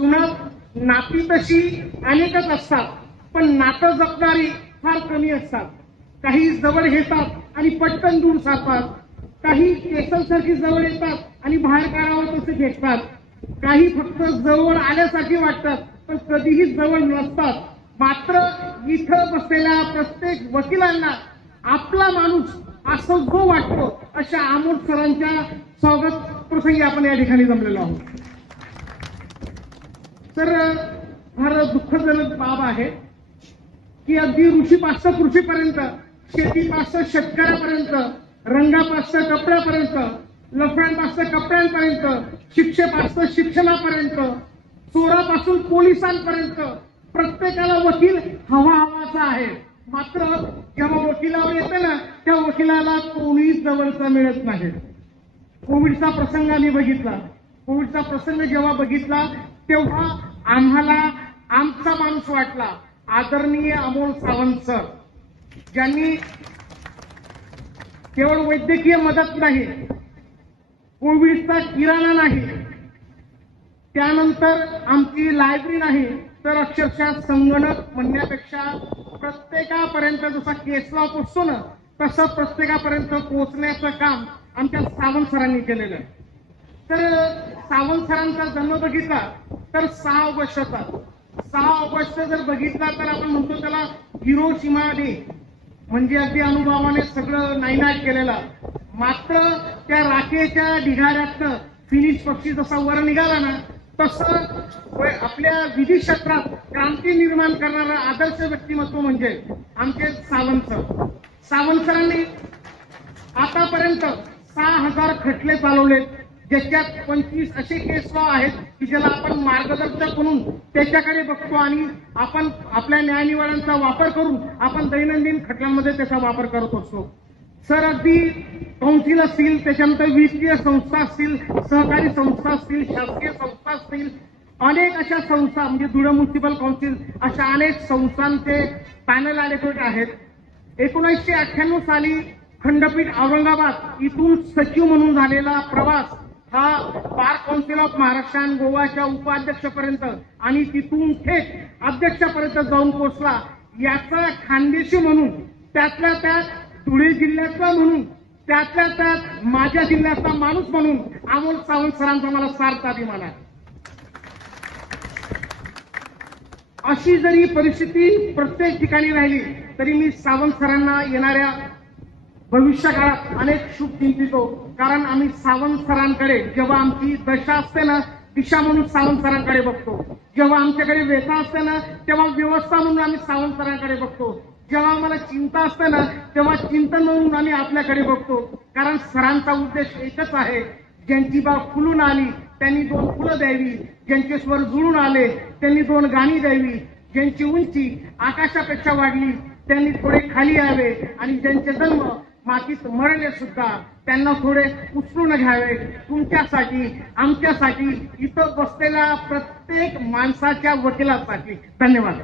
जीवनात नाती तशी अनेकच असतात, पण नातं जपणारी फार कमी असतात. काही जवळ येतात आणि पटकन दूर जातात, काही केसांसारखी जवळ येतात आणि बाहेर काढावं तसे फेकतात, काही फक्त जवळ आल्यासारखी वाटतात पण कधीही जवळ नसतात. मात्र इथं बसलेल्या प्रत्येक वकिलांना आपला माणूस असं जो वाटतो अशा अमोल सरांच्या स्वागत प्रसंगी आपण या ठिकाणी जमलेलो आहोत. तर फार दुःखजनक बाब आहे की अगदी ऋषीपासून कृषीपर्यंत, शेतीपासून शेतकऱ्यापर्यंत, रंगापासून कपड्यापर्यंत, लफड्यांपासून कपड्यांपर्यंत, शिक्षेपासून शिक्षणापर्यंत, चोरापासून पोलिसांपर्यंत प्रत्येकाला वकील हवाचा आहे. मात्र जेव्हा वकिलावर येते ना त्या वकिलाला कोणी जवळचा मिळत नाही. कोविडचा प्रसंग आम्ही बघितला. कोविडचा प्रसंग जेव्हा बघितला तेव्हा आम्हाला आमचा माणूस वाटला आदरणीय अमोल सावंत सर, ज्यांनी केवळ वैद्यकीय मदत नाही, कोविडचा किराणा नाही, त्यानंतर आमची लायब्ररी नाही, तर अक्षरशः संगणक म्हणण्यापेक्षा प्रत्येकापर्यंत जसा केसला पोचतो ना तसं प्रत्येकापर्यंत पोहोचण्याचं काम आमच्या सावंत सरांनी केलेलं आहे. तर सावंत सरांचा जन्म बघितला तर 6 ऑगस्टचा. 6 ऑगस्ट जर बघितला तर आपण म्हणतो त्याला हिरोशिमा डे, म्हणजे अगदी अनुभवाने सगळं नायनाट केलेलं. मात्र त्या राखेच्या ढिगाऱ्यातनं फिनिश पक्षी जसा वर निघाला ना तसं आपल्या विधी क्षेत्रात क्रांती निर्माण करणारा आदर्श व्यक्तिमत्व म्हणजे आमचे सावंत सर. सावंत सरांनी आतापर्यंत 6,000 खटले चालवलेत, ज्याच्यात 25 असे केस लॉ आहेत की ज्याला आपण मार्गदर्शक म्हणून त्याच्याकडे बघतो आणि आपण आपल्या न्यायनिवाड्यांचा वापर करून आपण दैनंदिन खटल्यांमध्ये त्याचा वापर करत असतो. सर अगदी कौन्सिल असतील, त्याच्यानंतर वित्तीय संस्था असतील, सहकारी संस्था असतील, शासकीय संस्था असतील, अनेक अशा संस्था म्हणजे धुळे म्युनिसिपल काउन्सिल अशा अनेक संस्थांचे पॅनल ॲडव्होकेट आहेत. 1998 साली खंडपीठ औरंगाबाद इथून सचिव म्हणून झालेला प्रवास हा बार काउन्सिल ऑफ महाराष्ट्र आणि गोवाच्या उपाध्यक्षपर्यंत आणि तिथून थेट अध्यक्षापर्यंत जाऊन पोहोचला. याचा खानदेशी म्हणून, त्यातल्या त्यात धुळे जिल्ह्यातला म्हणून, त्यातल्या त्यात माझ्या जिल्ह्याचा माणूस म्हणून अमोल सावंत सरांचा मला सार्थ अभिमान आहे. अशी जरी परिस्थिती प्रत्येक ठिकाणी राहिली तरी मी सावंत सरांना येणाऱ्या भविष्य काळात अनेक शुभ चिंतितो. कारण आम्ही सावंत सरांकडे जेव्हा आमची दशा असते ना दिशा म्हणून सावंत सरांकडे बघतो, जेव्हा आमच्याकडे व्यथा असते ना तेव्हा व्यवस्था म्हणून आम्ही सावंत सरांकडे बघतो, जेव्हा आम्हाला चिंता असते ना तेव्हा चिंतन म्हणून आम्ही आपल्याकडे बघतो. कारण सरांचा उद्देश एकच आहे, ज्यांची बाग फुलून आली त्यांनी 2 फुलं द्यावी, ज्यांचे स्वर जुळून आले त्यांनी 2 गाणी द्यावी, ज्यांची उंची आकाशापेक्षा वाढली त्यांनी थोडे खाली यावे आणि ज्यांचे जन्म मातीत मरले सुद्धा त्यांना थोडे उचलून घ्यावे. तुमच्यासाठी, आमच्यासाठी, इथं बसलेल्या प्रत्येक माणसाच्या वकिलासाठी धन्यवाद.